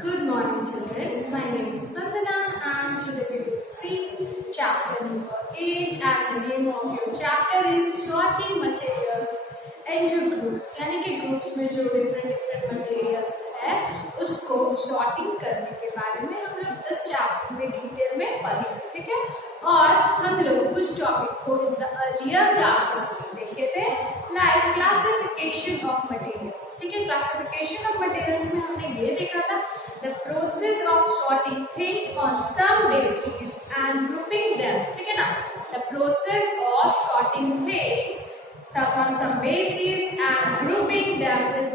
Good morning, children. My name is Vandana, and today we will see chapter number 8. And the name of your chapter is sorting materials into groups. यानी कि groups में जो different materials है उसको sorting करने के बारे में हम लोग इस chapter में डिटेल में पढ़ेंगे, ठीक है? और हम लोग कुछ टॉपिक को in the earlier classes में देखे थे, like classification of materials. ठीक है, classification of materials में हमने ये देखा था the process of sorting things on some basis and grouping them. ठीक है ना, the process of sorting things on some basis and grouping them is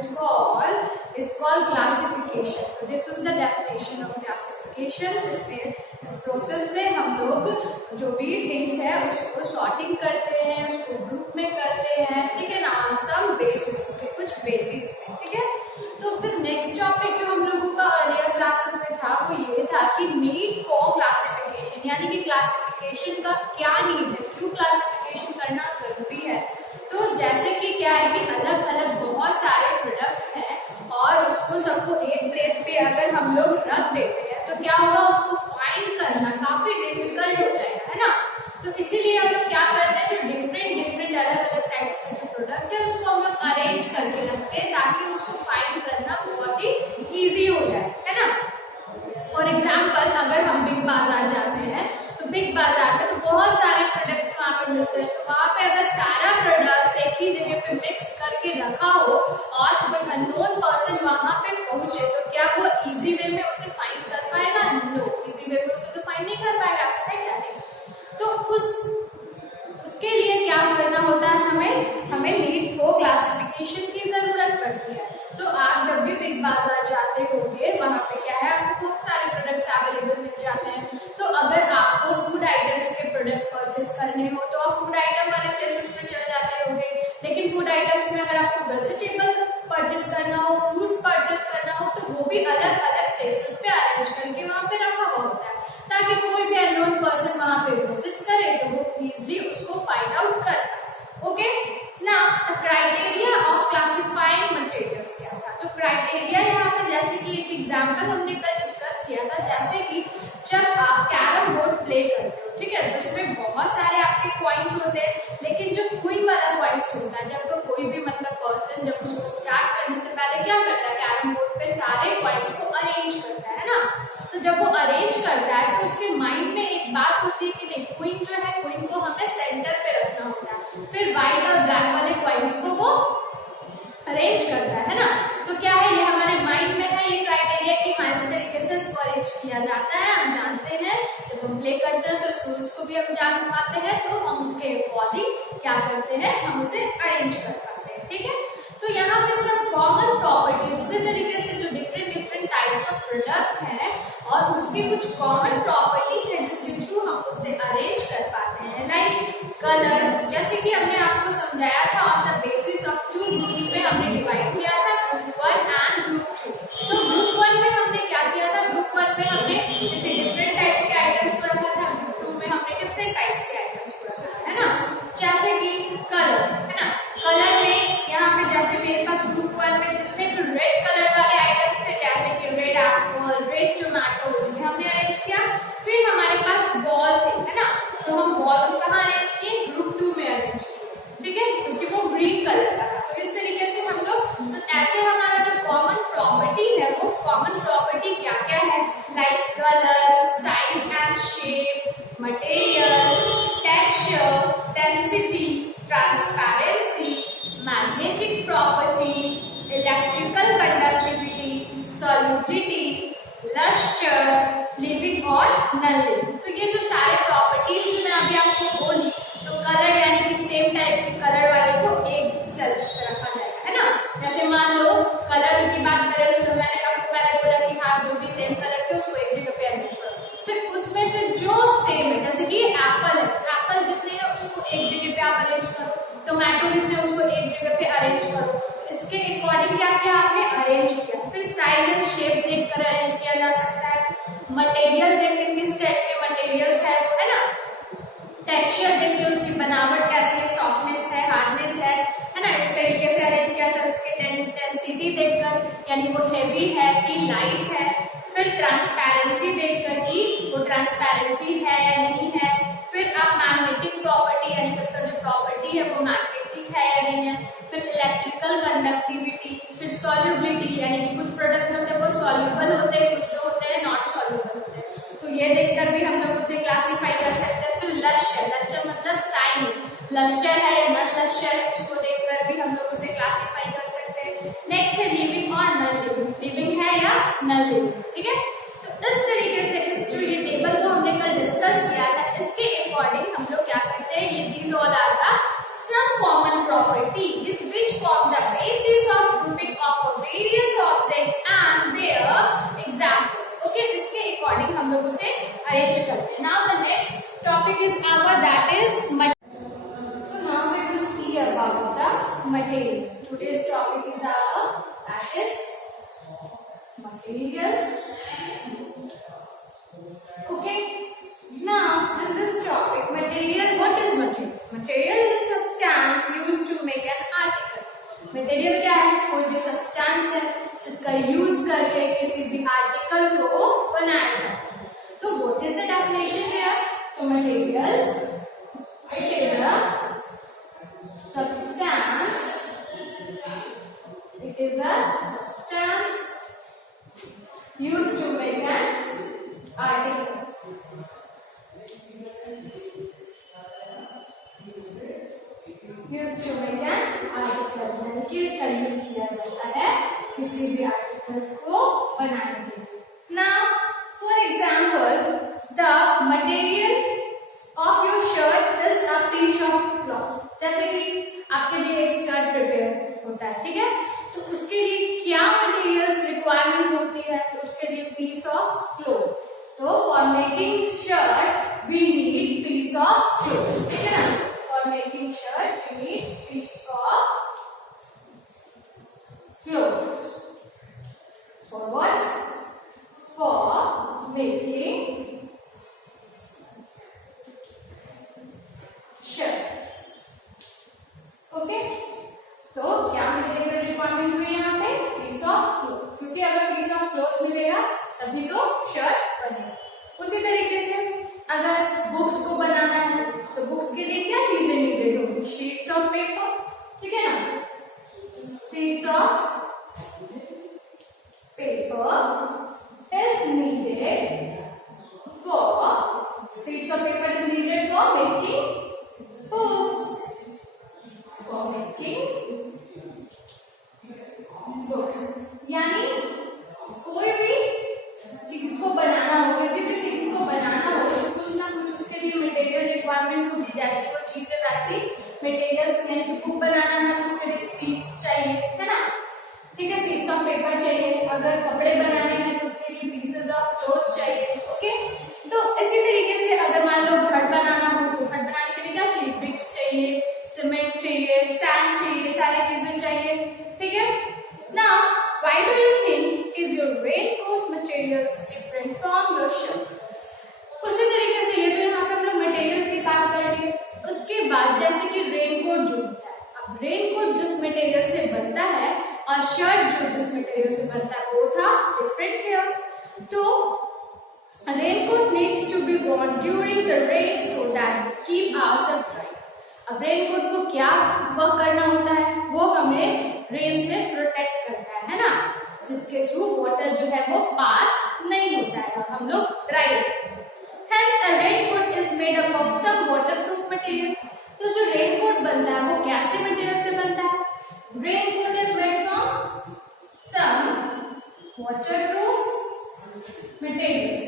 called classification. So this is the definition of classification, जिसमें इस process से हम लोग जो भी थिंग्स है उसको सॉर्टिंग करते हैं, उसको ग्रुप में करते हैं, ठीक है ना, ऑन सम बेसिस, उसके कुछ बेसिस में, ठीक है। तो फिर नेक्स्ट टॉपिक जो हम लोगों का अर्लियर क्लासेस में था वो ये था कि नीड फॉर क्लासिफिकेशन, यानी कि क्लासिफिकेशन का क्या नीड है, क्यों क्लासिफिकेशन करना जरूरी है। तो जैसे कि क्या है कि अलग अलग बहुत सारे प्रोडक्ट्स हैं और उसको सबको एक प्लेस पे अगर हम लोग रख देते हैं तो क्या होगा, उसको फाइंड करना काफी डिफिकल्ट हो जाएगा, है ना। तो इसीलिए हम लोग क्या करते हैं, जो डिफरेंट अलग अलग टाइप्स के जो प्रोडक्ट है उसको हम लोग अरेंज करके रखते हैं ताकि उसको फाइंड करना बहुत ही ईजी हो जाए, है ना। फॉर एग्जाम्पल अगर हम बिग बाजार जाते हैं तो बिग बाजार में तो बहुत सारे प्रोडक्ट्स वहाँ पे मिलते हैं, तो वहाँ पे अगर सारा प्रोडक्ट्स एक ही जगह पे मिक्स करके रखा हो और कोई अननोन पर्सन वहाँ पे पहुंचे तो क्या वो इजी वे में उसे फाइंड कर पाएगा? नो, इजी वे में उसे तो फाइंड नहीं कर पाएगा, ऐसा है क्या? नहीं। तो उसके लिए क्या करना होता है, हमें नीड फॉर क्लासिफिकेशन की जरूरत पड़ती है। तो आप जब भी बिग बाजार जाते होंगे वहाँ पे क्या है, आपको बहुत सारे प्रोडक्ट्स अवेलेबल मिल जाते हैं। तो अगर आपको फूड आइटम्स के प्रोडक्ट परचेस करने हो तो आप फूड आइटम वाले प्लेसेस में चल जाते होंगे, लेकिन फूड आइटम्स में अगर आपको वेजिटेबल परचेस करना हो, फ्रूट्स परचेस करना हो तो वो भी अलग अलग प्लेसेस पे अरेंज करके वहाँ पे रखा हुआ होता है ताकि कोई भी अननोन पर्सन वहाँ पे विजिट करे तो वो इजीली उसको फाइंड आउट कर पाए। Okay, now the criteria of classifying materials क्या था। तो क्राइटेरिया यहाँ पे जैसे कि एक एग्जांपल हमने कल डिस्कस किया था, जैसे कि जब आप कैरम बोर्ड प्ले करते हो, ठीक है, तो उसमें बहुत सारे आपके कॉइन्स होते हैं, लेकिन जो क्वीन वाला कॉइन्स होता है, जब कोई भी मतलब पर्सन जब उसको स्टार्ट करने से पहले क्या करता है, कैरम बोर्ड पे सारे कॉइन्स को अरेंज करता है ना। तो जब वो अरेंज करता है तो उसके माइंड में एक बात होती है कि नहीं, क्वीन जो है, क्वीन को हमें सेंटर पे रखना होता है, फिर व्हाइट और ब्लैक वाले कॉइन्स को वो अरेंज करता है ना। तो क्या है, ये हमारे माइंड में है ये क्राइटेरिया कि हाँ इस तरीके से इसको अरेंज किया जाता है, हम जानते हैं। जब हम प्ले करते हैं तो इस रूल्स को भी हम जान पाते हैं, तो हम उसके अकॉर्डिंग क्या करते हैं, हम उसे अरेंज कर पाते हैं, ठीक है। तो यहाँ पे सब कॉमन प्रॉपर्टीज, उसी तरीके से जो डिफरेंट टाइप्स ऑफ प्रोडक्ट है और उसकी कुछ कॉमन प्रॉपर्टी है जिसके थ्रू हम उसे अरेंज कर पाते हैं, लाइक कलर। जैसे कि हमने आपको समझाया था on the basis of two groups में हमने डिवाइड किया था, ग्रुप 1 एंड ग्रुप 2। तो ग्रुप 1 में हमने क्या किया था, ग्रुप 1 में हमने जैसे डिफरेंट टाइप्स के आइटम्स को रखा था, ग्रुप 2 में हमने डिफरेंट टाइप्स के आइटम्स को रखा है ना। जैसे कि कलर, है ना, कलर में यहाँ पे जैसे मेरे पास ग्रुप 1 में जितने भी रेड कलर वाले आइटम्स थे, जैसे कि रेड एप्पल, रेड टोमेटो, उसमें हमने अरेंज किया। फिर हमारे पास बॉल थे, है ना, तो हम बॉल को कहाँ अरेंज किए, ग्रुप 2 में अरेंज किए, ठीक है, क्योंकि वो ग्रीन कलर का था। तो इस तरीके से हम लोग, तो ऐसे हमारा जो कॉमन प्रॉपर्टी है वो कॉमन प्रॉपर्टी क्या क्या है, like colour, size and shape, material, texture, density, transparency, magnetic property, electrical conductivity, solubility, lustre, living और नॉन लिविंग। तो ये जो सारे प्रॉपर्टीज मैं अभी आपको बोली, तो कलर यानी कि सेम टाइप के कलर वाले को एक सेल्स पे रखा जाएगा, है ना। जैसे मान लो कलर की बात करें तो मैंने आपको पहले बोला कि हाँ जो भी सेम कलर के उसको एक जगह पे अरेंज करो। फिर उसमें से जो सेम है, जैसे कि एप्पल है, एप्पल जितने हैं उसको एक जगह पे आप अरेंज करो, टोमेटो जितने उसको एक जगह पे अरेंज करो। तो इसके अकॉर्डिंग क्या किया आपने, अरेंज किया। फिर साइज एंड शेप देखकर अरेंज किया जा सकता है, मटेरियल देख के किस टाइप के मटेरियल्स है वो, है ना, टेक्सचर देख के उसकी बनावट कैसी है, सॉफ्टनेस है, हार्डनेस है ना, इस तरीके से अरेंज किया जाए। उसके डेंसिटी देखकर, यानी वो हेवी है कि लाइट है, फिर ट्रांसपेरेंसी देखकर कि वो ट्रांसपेरेंसी है या नहीं है, फिर आप मैग्नेटिक प्रॉपर्टी यानी उसका जो प्रॉपर्टी है वो मैग्नेटिक है या नहीं है, फिर इलेक्ट्रिकल कंडक्टिविटी, फिर सॉल्युबिलिटी यानी कि कुछ प्रोडक्ट होते हैं वो सॉल्युबल होते हैं, कुछ जो होते हैं नॉट सॉल्युबल होते हैं, तो ये देखकर भी हम लोग उसे क्लासिफाई कर सकते हैं। फिर लश्यर, लश्यर मतलब साइन, लश्यर है या नन लश्यर है उसको देखकर भी हम लोग उसे क्लासिफाई कर सकते हैं। नेक्स्ट है लिविंग और नन लिविंग, लिविंग है या नन लिविंग, ठीक है। तो इस तरीके से इस जो ये टेबल को हमने कल डिस्कस किया था इसके अकॉर्डिंग हम लोग क्या करते हैं, ये these all are the some common properties which form the basis of grouping of various objects and their examples. Okay, इसके अकॉर्डिंग हम लोग उसे अरेंज करते हैं। Now the next topic is our that is about the material. Today's topic is our that is material. Okay. Now in this topic, material. What is material? Material is a substance used to make an article. Material क्या है? कोई भी substance है जिसका use करके किसी भी article को बनाया जाता है। तो what is the definition here? तो material it is a substance, it is a substance used to make an article. Used to make an article, यानी कि इसका यूज किया जाता है किसी भी आर्टिकल को बनाने के लिए। Now, for example, the material of your shirt is a piece of cloth. जैसे कि आपके लिए एक शर्ट प्रिपेयर होता है, ठीक है, तो उसके लिए क्या मटेरियल्स रिक्वायरमेंट होती है, तो उसके लिए पीस ऑफ क्लोथ। तो for making shirt we need piece of cloth, ठीक है ना, for making shirt we need piece of cloth. For what? For making shirt. Okay, तो क्या मटेरियल रिक्वायरमेंट हुई यहाँ पे? पीस ऑफ क्लोथ, क्योंकि अगर पीस ऑफ क्लोथ मिलेगा तभी तो शर्ट बनेगा। उसी तरीके से अगर बुक्स को बनाना है तो बुक्स के लिए क्या चीजें नीडेड होंगी? शीट्स ऑफ पेपर, ठीक है ना, sheets of paper is needed for, sheets of paper is needed for making books, for making books। यानी कोई भी चीज को बनाना हो, किसी भी थिंग्स को बनाना हो तो कुछ ना कुछ उसके लिए मटेरियल रिक्वायरमेंट होगी। जैसे वो चीजें वैसी मटेरियल्स, यानी कि बुक बनाना है तो उसके लिए सीड्स चाहिए, है ना, ठीक है, सीड्स ऑफ पेपर चाहिए। अगर कपड़े बनाने हैं तो उसके लिए पीसेस ऑफ क्लोथ्स चाहिए। ओके, तो इसी तरीके से अगर मान लो घर बनाना हो तो घर बनाने के लिए क्या चाहिए? ब्रिक्स चाहिए, सीमेंट चाहिए, सैंड चाहिए, सारी चीजें चाहिए, ठीक है। Now why do you think is your raincoat materials different from your shirt? उसी तरीके से ये तो यहाँ पे हम लोग मटेरियल की बात कर लिए। उसके बाद जैसे कि रेनकोट जो होता है, अब रेनकोट जिस मटेरियल से बनता है और शर्ट जो जिस मटेरियल से बनता है वो था डिफरेंट हियर। तो raincoat needs to be worn during the rain so that keep ourselves dry। अब रेनकोट को क्या वर्क करना होता है? वो हमें रेन से प्रोटेक्ट करता है ना, जिसके थ्रू वाटर जो है वो पास नहीं होता है और हम लोग ड्राई रहते हैं। Hence a raincoat is made up of some waterproof material। तो जो रेनकोट बनता है वो कैसे मटेरियल से बनता है? Raincoat is made from some waterproof materials।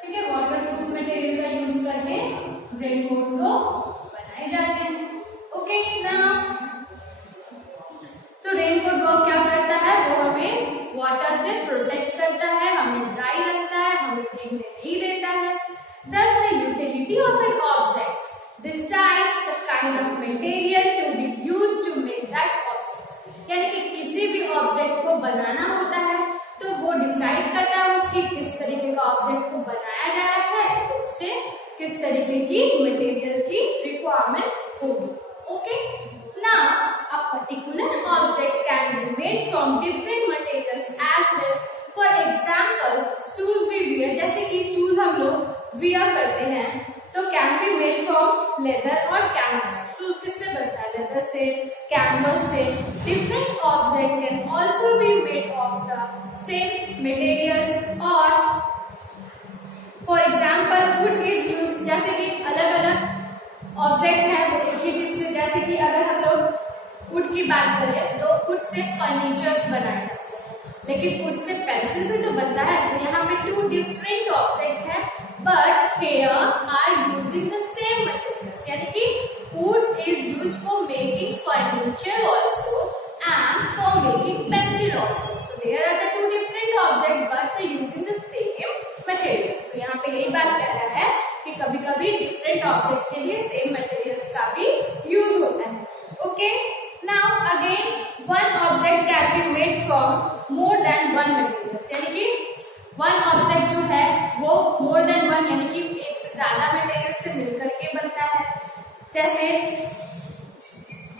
ठीक है, वाटरप्रूफ मटेरियल का यूज करके रेनकोट को बनाए जाते हैं। ओके, नाउ तो रेनकोट वर्क क्या करता है? वो हमें वाटर से प्रोटेक्ट करता है, हमें ड्राई रखता है, हमें भीगने नहीं देता है। Thus the utility of an object decides the kind of material to be used to make that object। यानी कि किसी भी ऑब्जेक्ट को बनाना होता है तो वो डिसाइड करता है कि किस तरीके का ऑब्जेक्ट को बनाया जा रहा है, तो उसे किस तरीके की मटेरियल की रिक्वायरमेंट होगी। Okay, now a particular from different materials as well. For example shoes we wear, जैसे कि शूज हम लोग वियर करते हैं तो can be made from leather और कैनवस। शूज किससे बनता है? लेदर से, कैनवस से। Different object can also be made of the same materials. और for example wood is use, जैसे कि अलग अलग ऑब्जेक्ट है वो एक ही चीज से, जैसे कि अगर हम लोग वुड की बात करें तो वुड से फर्नीचर्स बनाए जाते हैं, लेकिन वुड से पेंसिल भी तो बनता है। तो यहाँ पे टू डिफरेंट ऑब्जेक्ट है but here are using the same materials, यानी कि wood is use for making furniture also and for making pencil also. तो there are the two different object but they using the same materials. तो यहाँ पे यही बात कह रहा है कि कभी कभी डिफरेंट ऑब्जेक्ट के लिए सेम मटेरियल्स का भी यूज होता है। Okay, now again one object can be made from more than one materials, यानी कि वन ऑब्जेक्ट जो है वो मोर देन वन, यानी कि एक से ज्यादा मटेरियल से मिलकर के बनता है। जैसे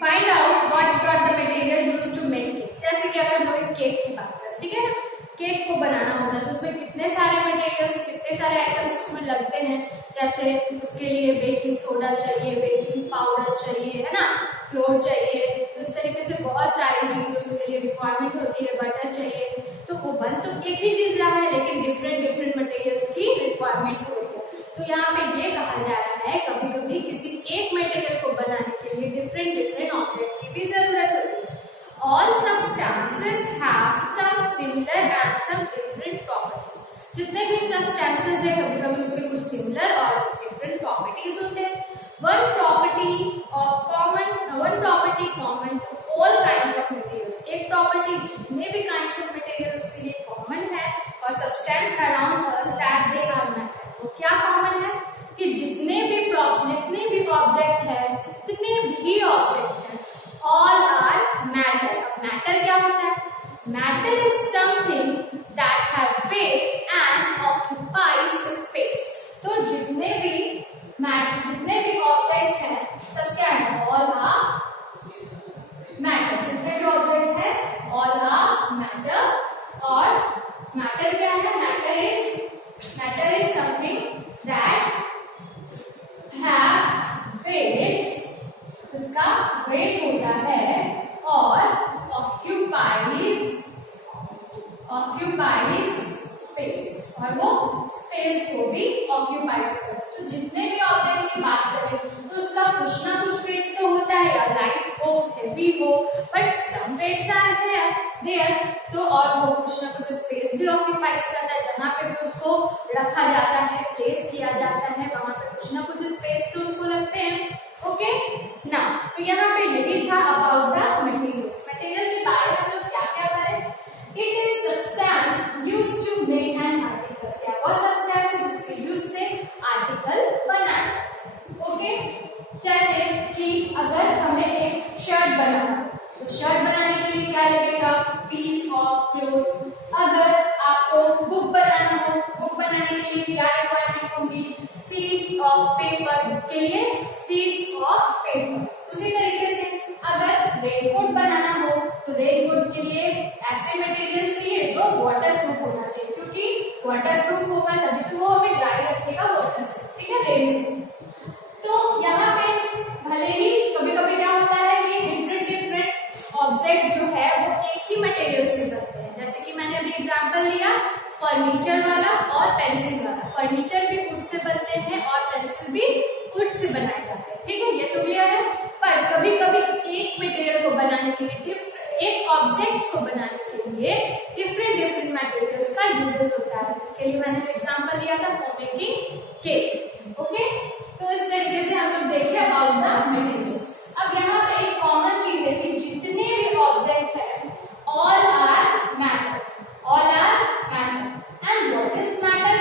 find out what the material used to make cake. जैसे कि अगर हम लोग केक की बात करें, ठीक है ना, केक को बनाना होता है तो उसमें कितने सारे मटेरियल्स, कितने सारे आइटम्स उसमें लगते हैं। जैसे उसके लिए बेकिंग सोडा चाहिए, बेकिंग पाउडर चाहिए, है ना, फ्लोर चाहिए। इस तरीके से बहुत सारी चीजें उसके लिए रिक्वायरमेंट होती है। बटर चाहिए। तो वो बन तो एक ही चीज रहा है लेकिन डिफरेंट डिफरेंट मटेरियल्स की रिक्वायरमेंट हो रही है। तो यहाँ पे ये कहा जा रहा है कभी कभी किसी एक मटेरियल को बनाने के लिए डिफरेंट डिफरेंट ऑब्जेक्ट की भी जरूरत होती है। All substances have some similar and some different properties. जितने भी substances है कभी कभी उसके कुछ similar और कुछ different properties होते हैं। One property common to all kinds of materials. एक property जितने भी kinds of materials के लिए common है और substance around us that they are matter. वो क्या common है कि जितने भी object है, जितने भी object हैं, all are matter. Matter क्या होता है? Matter is something that have weight and occupies space. तो जितने भी ऑब्जेक्ट हैं सब क्या है? All are matter. जितने भी ऑब्जेक्ट हैं all are matter. और matter क्या है? Matter is something that have weight. इसका weight होता है और occupies space, और वो स्पेस को भी ऑक्यूपाइज करता है। तो जितने भी ऑब्जेक्ट की बात करें तो उसका कुछ ना कुछ वेट तो होता है, या लाइट हो, हेवी हो, but some weights are there. तो और वो कुछ ना कुछ स्पेस भी ऑक्यूपाइज करता है। जहाँ पे भी उसको रखा जाता है, प्लेस किया जाता है, वहां पे कुछ ना कुछ स्पेस तो उसको लगते हैं। ओके ना, तो यहाँ पे यही था अबाउट द मटेरियल्स। मटेरियल के बारे में हम लोग क्या क्या पढ़े? It is substance used to make an articles, या वो सब्सटेंस है जिसके यूज से आर्टिकल बनाया जाता है। ओके, जैसे कि अगर हमें एक शर्ट बनाना तो शर्ट बनाने के लिए क्या लगेगा? Piece of cloth. अगर आपको बुक बनाना हो, बुक बनाने के लिए क्या रिक्वायरमेंट होगी? Sheets of paper. बुक के लिए शीट्स ऑफ पेपर। उसी तरीके से अगर रेनकोट बनाना हो तो रेनकोट के लिए ऐसे मटेरियल चाहिए जो वाटरप्रूफ होना चाहिए, क्योंकि वाटरप्रूफ होगा तभी तो वो हमें ड्राई रखेगा वाटर से, ठीक है, रेन से। तो यहाँ पे भले ही कभी कभी क्या होता है कि डिफरेंट ऑब्जेक्ट जो है वो एक ही मटेरियल से बनते हैं। जैसे कि मैंने अभी एग्जांपल लिया फर्नीचर वाला और पेंसिल वाला। फर्नीचर भी वुड से बनते हैं और पेंसिल भी वुड से बनाए जाते हैं, ठीक है, ये तो क्लियर है। पर कभी कभी एक मटेरियल को बनाने के लिए, एक ऑब्जेक्ट को बनाने के लिए डिफरेंट मटेरियल्स का यूजेस होता है, जिसके लिए मैंने एग्जांपल लिया था फॉर मेकिंग केक। ओके, तो इस तरीके से हम लोग देखे अबाउट द मटेरियल्स। अब यहाँ पे एक कॉमन चीज है कि जितने भी ऑब्जेक्ट है all are matter, all are matter. And what is matter?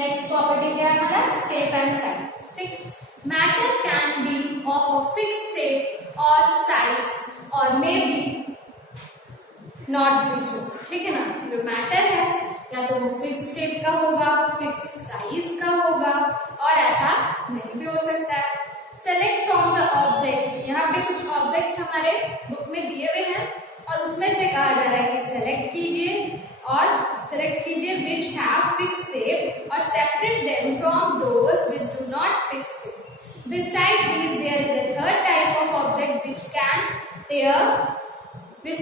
Next property क्या है हमारा, शेप एंड साइज। ठीक, matter can be of a fixed shape और साइज और may be not be so. ठीक है ना, जो मैटर है या तो वो फिक्स शेप का होगा, फिक्स साइज का होगा, और ऐसा नहीं भी हो सकता है। सेलेक्ट फ्रॉम द ऑब्जेक्ट, यहाँ पे कुछ ऑब्जेक्ट हमारे बुक में दिए हुए हैं और उसमें से कहा जा रहा है कि सेलेक्ट कीजिए और सेलेक्ट कीजिए विच हैव फिक्स शेप और separate them from those which do not fix shape. Beside these, there is a third type of object which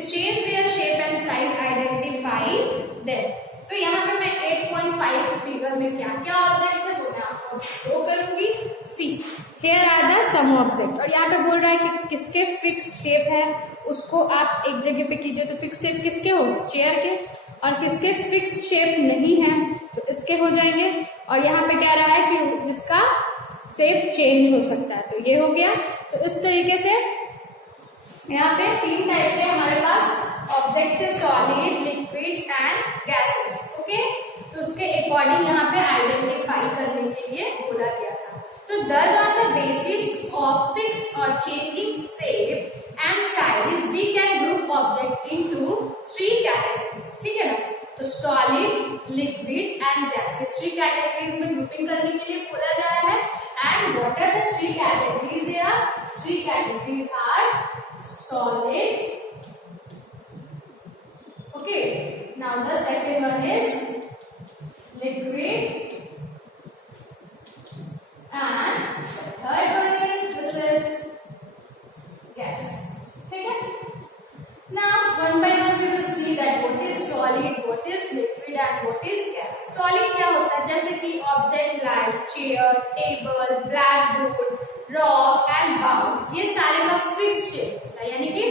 change their shape and size. Identify them. तो यहाँ पे मैं 8.5 figure में क्या क्या object है वो मैं आपको शो करूंगी। सी, here are the some object, और यहाँ पे बोल रहा है कि किसके फिक्स शेप है उसको आप एक जगह पे कीजिए। तो फिक्स शेप किसके हो, चेयर के, और किसके फिक्स शेप नहीं है तो इसके हो जाएंगे। और यहाँ पे कह रहा है कि जिसका शेप चेंज हो सकता है, तो ये हो गया। तो इस तरीके से यहाँ पे 3 टाइप के हमारे पास ऑब्जेक्ट है, solid, liquids and gases. Okay, तो उसके अकॉर्डिंग यहाँ पे आइडेंटिफाई करने के लिए बोला गया था। तो thus on the basis of fixed or changing shape and size we can group object into 3 categories। ठीक है ना, तो solid, liquid and gases 3 categories में ग्रुपिंग करने के लिए बोला जा रहा है। And what are the 3 categories here? 3 categories are solid, okay, now the second one is liquid and the third one is this is gas। ठीक है, now one by one we will see that what is solid, what is liquid and what is gas। solid क्या होता है, जैसे कि object like chair, table, black board, rock and bowls, ये सारे का फिक्स शेप होता है। यानी कि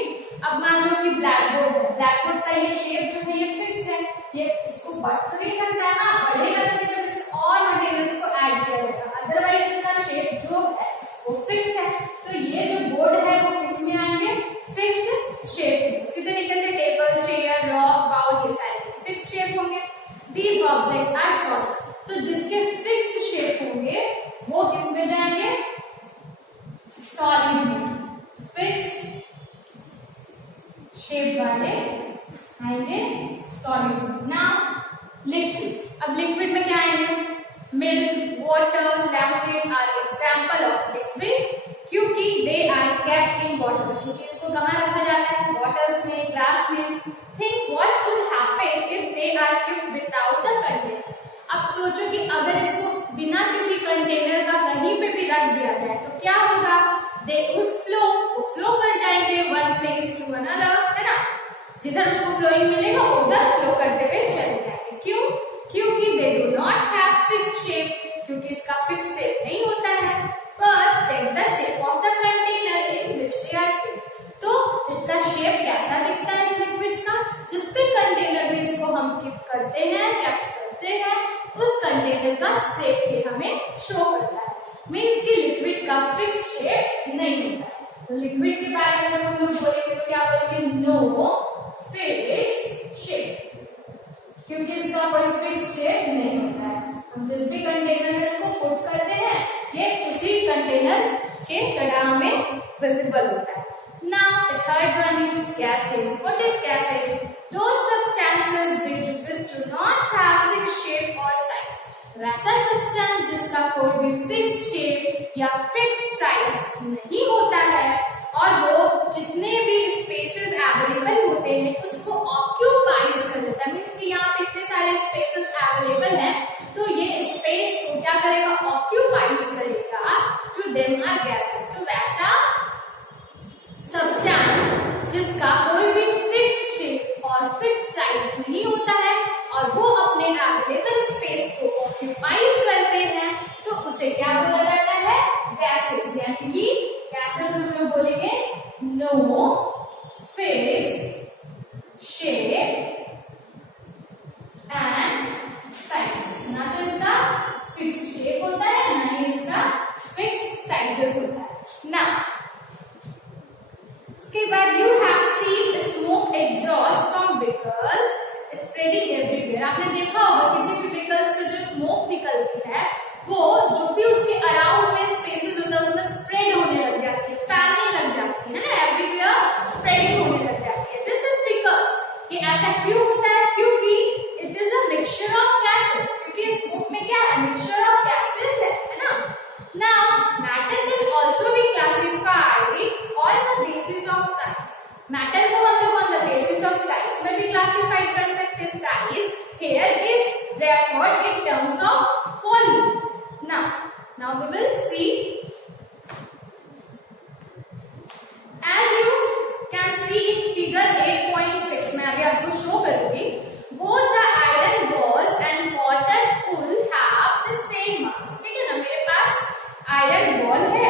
अब मान लो कि ब्लैक बोर्ड है, ब्लैक बोर्ड का ये शेप जो है ये फिक्स है, ये इसको बढ़ तो नहीं सकता है ना, बढ़ेगा तो जब इसमें और मटेरियल्स को ऐड किया जाएगा, अदरवाइज इसका शेप जो है वो फिक्स है। तो ये जो बोर्ड है वो किस में आएंगे, फिक्स शेप में। इसी तरीके से टेबल, चेयर, रॉक, बाउल, ये सारे फिक्स शेप होंगे। दीज ऑब्जेक्ट आर सॉलिड, तो जिसके फिक्स शेप होंगे वो किस में जाएंगे, सॉलिड में। फिक्स्ड शेप वाले आएंगे सॉलिड। नाउ लिक्विड, अब लिक्विड में क्या आएंगे, milk, water, lemonade are example of liquid, क्योंकि they are kept in bottles, क्योंकि इसको कहाँ रखा जाता है, बॉटल्स में, ग्लास में। Think what could happen if they are kept without a container. अब सोचो कि अगर इसको बिना किसी कंटेनर का कहीं पे भी रख दिया जाए तो क्या होगा, they would flow, वो फ्लो कर जाएंगे one place to another, है ना, जिधर उसको फ्लोइंग मिलेगा वो उधर फ्लो करते हुए चले जाएंगे। क्यों, क्योंकि they do not have fixed shape, क्योंकि इसका फिक्स शेप नहीं होता है। but check the shape of the container in which they are kept, तो इसका शेप कैसा दिखता है इस लिक्विड्स का, जिस पे कंटेनर में इसको हम कीप करते हैं, कैप्ट करते हैं, उस कंटेनर का शेप ये हमें शो करता है। मीन्स कि लिक्विड का फिक्स शेप नहीं होता है। तो लिक्विड के बारे में जब हम लोग बोलेंगे तो क्या बोलेंगे, नो फिक्स शेप, क्योंकि इसका कोई फिक्स शेप नहीं होता है। हम जिस भी कंटेनर में इसको पुट करते हैं ये उसी कंटेनर के कड़ाह में विजिबल होता है। Now the third one is gases. What is gases? Those substances which do not have fixed shape or size. वैसा सब्सटेंस जिसका कोई भी फिक्स्ड शेप या फिक्स्ड साइज नहीं होता है और वो जितने भी स्पेसेस अवेलेबल होते हैं उसको ऑक्यूपाइज कर देता है। मींस कि यहाँ पे इतने सारे स्पेसेस अवेलेबल हैं तो ये स्पेस को क्या करेगा, ऑक्यूपाइज करेगा। To them are gases. तो वैसा सब्सटेंस जिसका कोई भी फिक्स्ड शेप और फिक्स्ड साइज नहीं होता है और वो अपने अवेलेबल स्पेस को ऑक्यूपाइज करते हैं तो उसे क्या बोला जाता है, गैसेस। यानी कि गैसेस में हम लोग बोलेंगे no fixed shape and sizes. ना तो इसका फिक्स्ड शेप होता है ना ही इसका फिक्स्ड साइजेस होता है। बेसिस ऑफ साइज में भी क्लासिफाइड कर सकते हैं. Size here is referred in terms of volume. Now we will see. As you can see in figure 8.6, मैं अभी आपको शो करूंगी. Both the iron balls and cotton wool have the same mass. ठीक है ना, मेरे पास आयरन बॉल है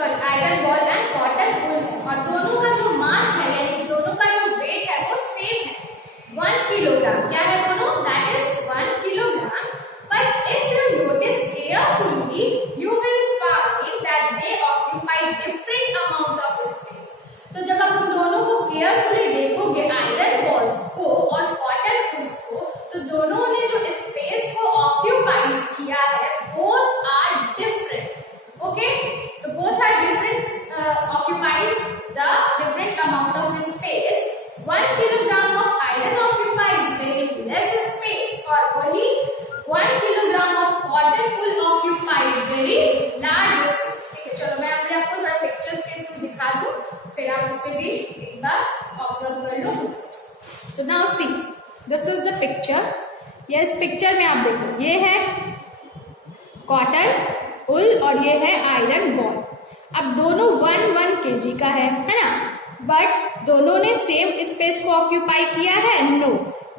और iron ball and cotton wool है और दोनों का जो मास है यानी दोनों का जो वेट है वो सेम है. 1 किलोग्राम. क्या है दोनों? That is 1 kilogram. But if you notice carefully, you will find that they occupy different amount of space. तो जब आप उन दोनों को केयरफुली देखोगे, आयरन बॉल्स को और कॉटन वूल्स को, तो दोनों ने जो स्पेस को ऑक्यूपाइज किया है, both are different. Okay? तो both are different, occupies the different amount of space. 1 kilogram of iron occupies very less space और वही 1 kilogram of cotton wool occupied very large space. ठीक है, चलो मैं अभी आपको थोड़ा पिक्चर्स के थ्रू दिखा दूं, फिर आप उससे भी एक बार ऑब्जर्व कर लो खुद से. तो now see, this is the picture. ये इस पिक्चर में आप देखो, ये है कॉटन वूल और ये है आयरन बॉल. अब दोनों 1 kg का है ना, बट दोनों ने सेम स्पेस को ऑक्यूपाई किया है? नो.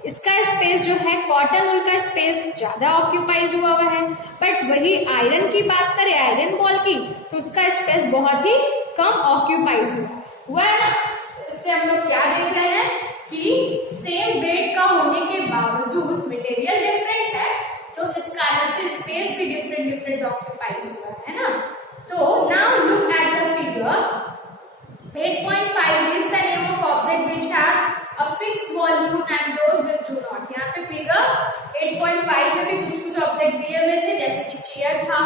इसका स्पेस जो है, कॉटन वूल का स्पेस ज्यादा ऑक्यूपाइज हुआ है, बट वही आयरन की बात करें, आयरन बॉल की, तो उसका स्पेस बहुत ही कम ऑक्यूपाइज हुआ है ना. इससे हम लोग क्या देख रहे हैं कि सेम वेट का होने के बावजूद मटेरियल डिफरेंट है, तो इस कारण से स्पेस भी डिफरेंट ऑक्यूपाइज हुआ है ना. तो now look at the figure 8.5 is the name of object which have a fixed volume and those which do not. यहाँ पे फिगर 8.5 में भी कुछ ऑब्जेक्ट दिए हुए थे, जैसे कि चेयर था,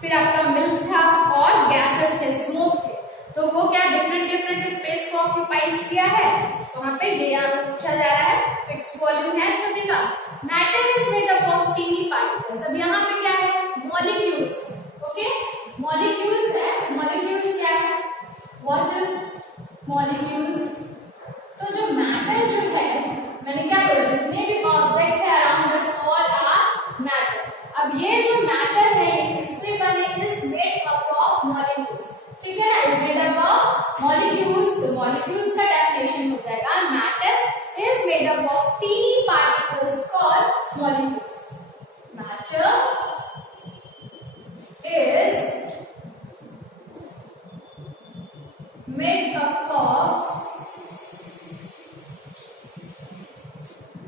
फिर आपका मिल्क था और गैसेस थे, स्मोक थे. तो वो क्या डिफरेंट स्पेस को ऑक्यूपाइज किया है. वहां पे ये पूछा जा रहा है, फिक्स्ड वॉल्यूम है सभी का. Matter is made up of tiny particles. अब यहाँ पे क्या है? मॉलिक्यूल्स. ओके, मॉलिक्यूल्स है. मॉलिक्यूल्स क्या है? What is molecules? तो जो मैटर जो है, मैंने क्या बोला, जितने भी ऑब्जेक्ट है around us all are matter. अब ये जो मैटर है ये किससे बने? Is made up of molecules. ठीक है ना, is made up of molecules. तो मॉलिक्यूल्स का डेफिनेशन हो जाएगा matter is made up of tiny particles called molecules. Matter is made up of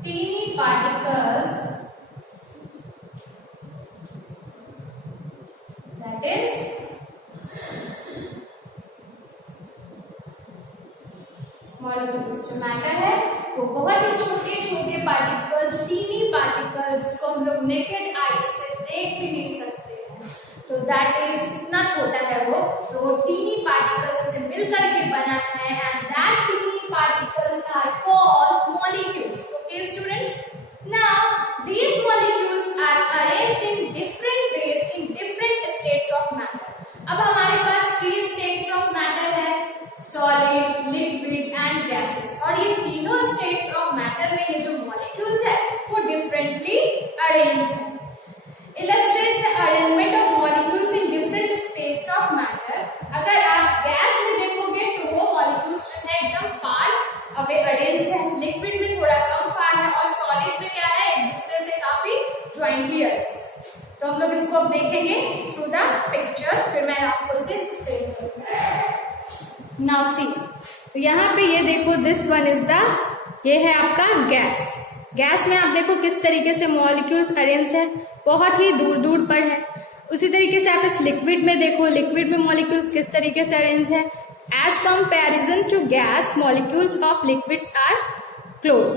teeny particles, that is molecules. जो matter है वो बहुत ही छोटे पार्टिकल्स, टीनी पार्टिकल्स, जिसको हम लोग नेकेड आई से देख भी नहीं सकते. तो दैट इज, इतना छोटा है वो, तो वो टीनी पार्टिकल्स से मिलकर के बना है and that teeny particles are called molecules. Okay students, now these molecules are arranged in different ways in different states of matter. अब हमारे पास 3 स्टेट्स ऑफ मैटर है, सॉलिड, लिक्विड एंड गैसेस, और ये तीनों स्टेट्स ऑफ मैटर में ये जो मॉलिक्यूल्स है वो डिफरेंटली अरेंज्ड है. Illustrate the arrangement of molecules in different states of matter. अगर आप गैस में देखोगे तो वो मॉलिक्यूल्स जो है एकदम फार अवे अरेंज्ड है, लिक्विड में थोड़ा कम फार है और सॉलिड में क्या है, एक दूसरे से काफी ज्वाइंटली अरेंज्ड. तो हम लोग इसको अब देखेंगे थ्रू द पिक्चर, फिर मैं आपको इसे एक्सप्लेन करूंगी. नाउ सी, तो यहाँ पे ये देखो, दिस वन इज द, ये है आपका गैस. गैस में आप देखो किस तरीके से मॉलिक्यूल्स अरेंज्ड है, बहुत ही दूर दूर पर है. उसी तरीके से आप इस लिक्विड में देखो, लिक्विड में मॉलिक्यूल्स किस तरीके से अरेंज है. As comparison to gas, molecules of liquids are close,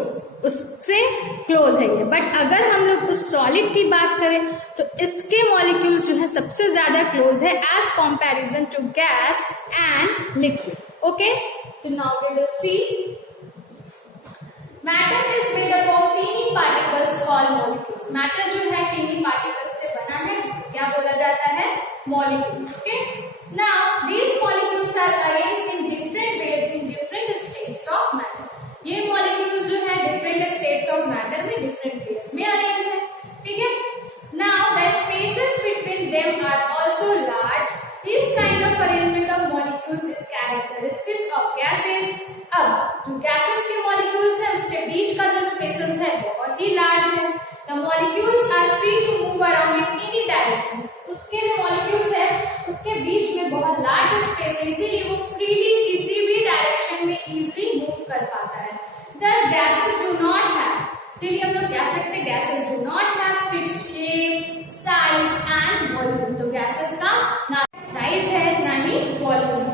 उससे क्लोज है ये. बट अगर हम लोग उस सॉलिड की बात करें तो इसके मॉलिक्यूल्स जो है सबसे ज्यादा क्लोज है as comparison to gas and liquid. Okay, तो now we will see. Matter is made up of tiny particles called molecules. Matter जो है टीनी पार्टिकल्स से बना है, जिसको क्या बोला जाता है, molecules. Okay, now these molecules are arranged in different ways in उसके जो मॉलिक्यूल्स है उसके बीच में बहुत लार्ज स्पेस है, इसीलिए वो फ्रीली किसी भी डायरेक्शन में इजीली मूव कर पाता है। Thus gases do not have, इसीलिए हम लोग कह सकते हैं gases do not have fixed shape, size and volume। तो gases का ना साइज है ना ही वॉल्यूम।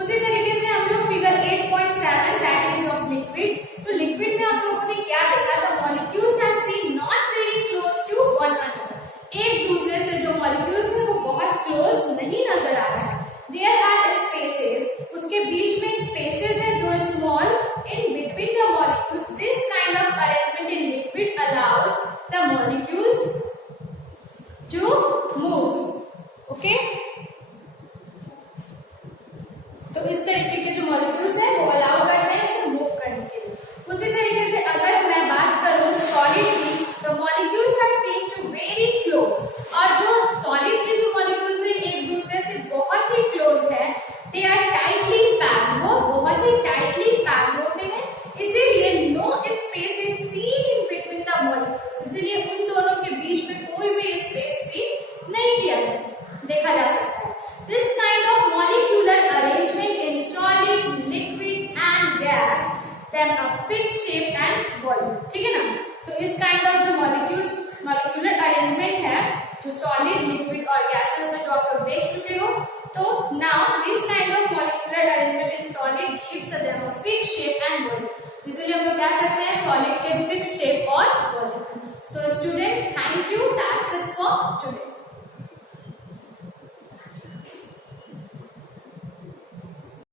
उसी तरीके से हम लोग figure 8.7 that is of liquid. तो लिक्विड में आप लोगों ने क्या देखा, the molecules are seen not very close to one another. एक दूसरे से जो मॉलिक्यूल्स है वो बहुत क्लोज नहीं नजर आ रहा है। देयर आर स्पेसेस, उसके बीच में स्पेसेस है too small in between the molecules. This kind of arrangement in liquid allows the molecules to move. Okay, तो इस तरीके के जो मॉलिक्यूल्स है वो अलाउ करते हैं इसे मूव करने के लिए। उसी तरीके से अगर मैं बात करूं सॉलिड की, तो molecules are seen too very close, और जो सॉलिड के जो मॉलिक्यूल्स है एक दूसरे से बहुत ही क्लोज है, दे आर टाइटली पैक्ड, वो बहुत ही टाइटली पैक्ड होते हैं, इसीलिए no space is seen in between the molecules. इसीलिए उन दोनों के बीच में कोई भी स्पेस सीन नहीं किया देखा जा सकता है। This kind of molecular arrangement in solid, liquid and gas them a fixed shape and volume. ठीक है ना, तो इस काइंड ऑफ जो मॉलिक्यूलर अरेंजमेंट है जो सॉलिड, लिक्विड और गैसेस में जो आप लोग देख चुके हो, तो now this kind of molecular arrangement in solid gives them a fixed shape and volume. इसलिए हम लोग कह सकते हैं सॉलिड के फिक्स्ड शेप और वॉल्यूम। So student